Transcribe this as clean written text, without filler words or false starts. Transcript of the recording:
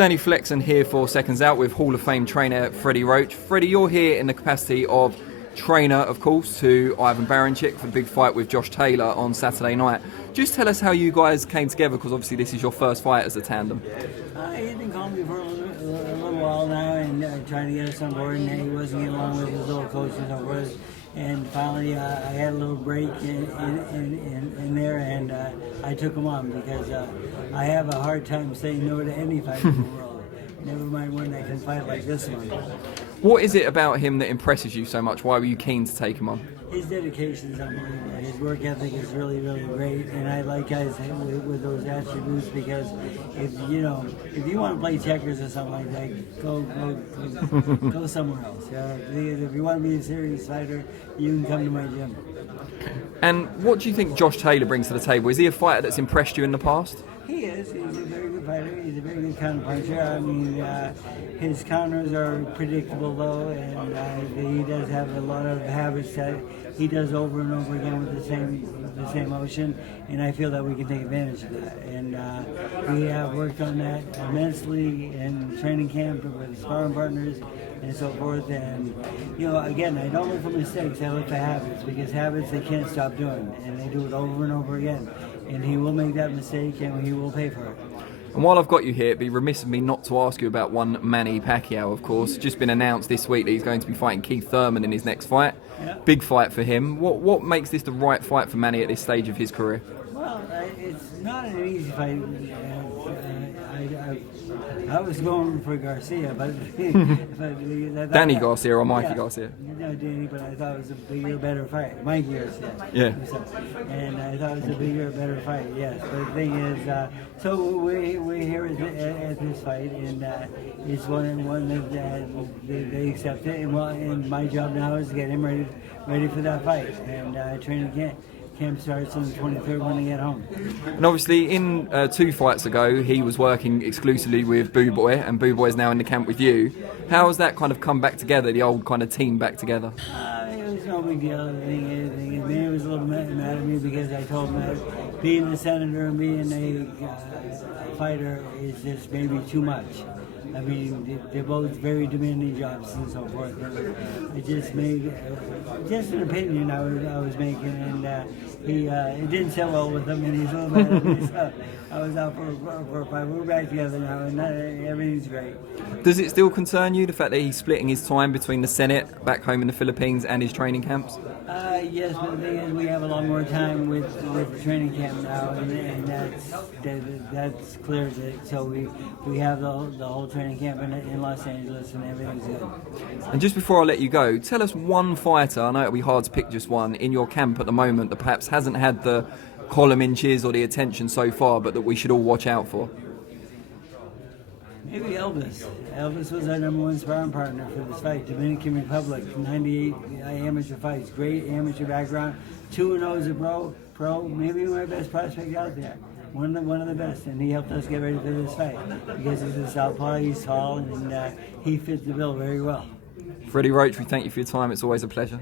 Danny Flexen here for Seconds Out with Hall of Fame trainer Freddie Roach. Freddie, you're here in the capacity of trainer, of course, to Ivan Baranchyk for the big fight with Josh Taylor on Saturday night. Just tell us how you guys came together, because obviously this is your first fight as a tandem. He'd been calling me for a little while now and trying to get us on board, and he wasn't getting along with his little coach and so forth. And finally, I had a little break in there, and I took him on because I have a hard time saying no to any fight in the world. Never mind one that can fight like this one. What is it about him that impresses you so much? Why were you keen to take him on? His dedication is unbelievable. His work ethic is really, really great, and I like guys with those attributes because if you want to play checkers or something like that, go somewhere else. If you want to be a serious fighter, you can come to my gym. And what do you think Josh Taylor brings to the table? Is he a fighter that's impressed you in the past? He is. He's a very good fighter. He's a very good counter puncher. I mean, his counters are predictable though, and he does have a lot of habits that he does over and over again with the same motion, and I feel that we can take advantage of that. And we have worked on that immensely in training camp with sparring partners and so forth. And again, I don't look for mistakes. I look for habits, because habits they can't stop doing, and they do it over and over again. And he will make that mistake, and he will pay for it. And while I've got you here, it'd be remiss of me not to ask you about one Manny Pacquiao, of course. Just been announced this week that he's going to be fighting Keith Thurman in his next fight. Yeah. Big fight for him. What makes this the right fight for Manny at this stage of his career? Well, it's not an easy fight. I was going for Garcia, but Danny Garcia or Mikey Garcia? No, Danny, but I thought it was a bigger, better fight. Mikey Garcia. Yeah. And I thought it was a bigger, better fight, yes. But the thing is, so we're here at this fight, and it's one that they accept it. And my job now is to get him ready for that fight. And training camp starts on the 23rd when I get home. And obviously, in 2 fights ago, he was working exclusively with Boo Boy, and Boo Boy is now in the camp with you. How has that kind of come back together, the old kind of team back together? It was no big deal. The thing is, Manny was a little mad at me because I told him that being a senator and being a fighter is just maybe too much. I mean, they're both very demanding jobs and so forth. And it just made, just an opinion I was making, and it didn't sit well with him, and he's a little mad at me. So I was out for a fight. We're back together now, and everything's great. Does it still concern you, the fact that he's splitting his time between the Senate back home in the Philippines and his training camps? Yes, but the thing is, we have a lot more time with training camp now, and that's cleared it. So we have the whole training camp in Los Angeles, and everything's good. And just before I let you go, tell us one fighter, I know it'll be hard to pick just one, in your camp at the moment that perhaps hasn't had the column inches or the attention so far, but that we should all watch out for. Maybe Elvis. Elvis was our #1 sparring partner for this fight. Dominican Republic, 98 amateur fights, great amateur background, 2-0 as a pro, maybe my best prospect out there. One of the best, and he helped us get ready for this fight because he's a southpaw, he's tall, and he fits the bill very well. Freddie Roach, we thank you for your time. It's always a pleasure.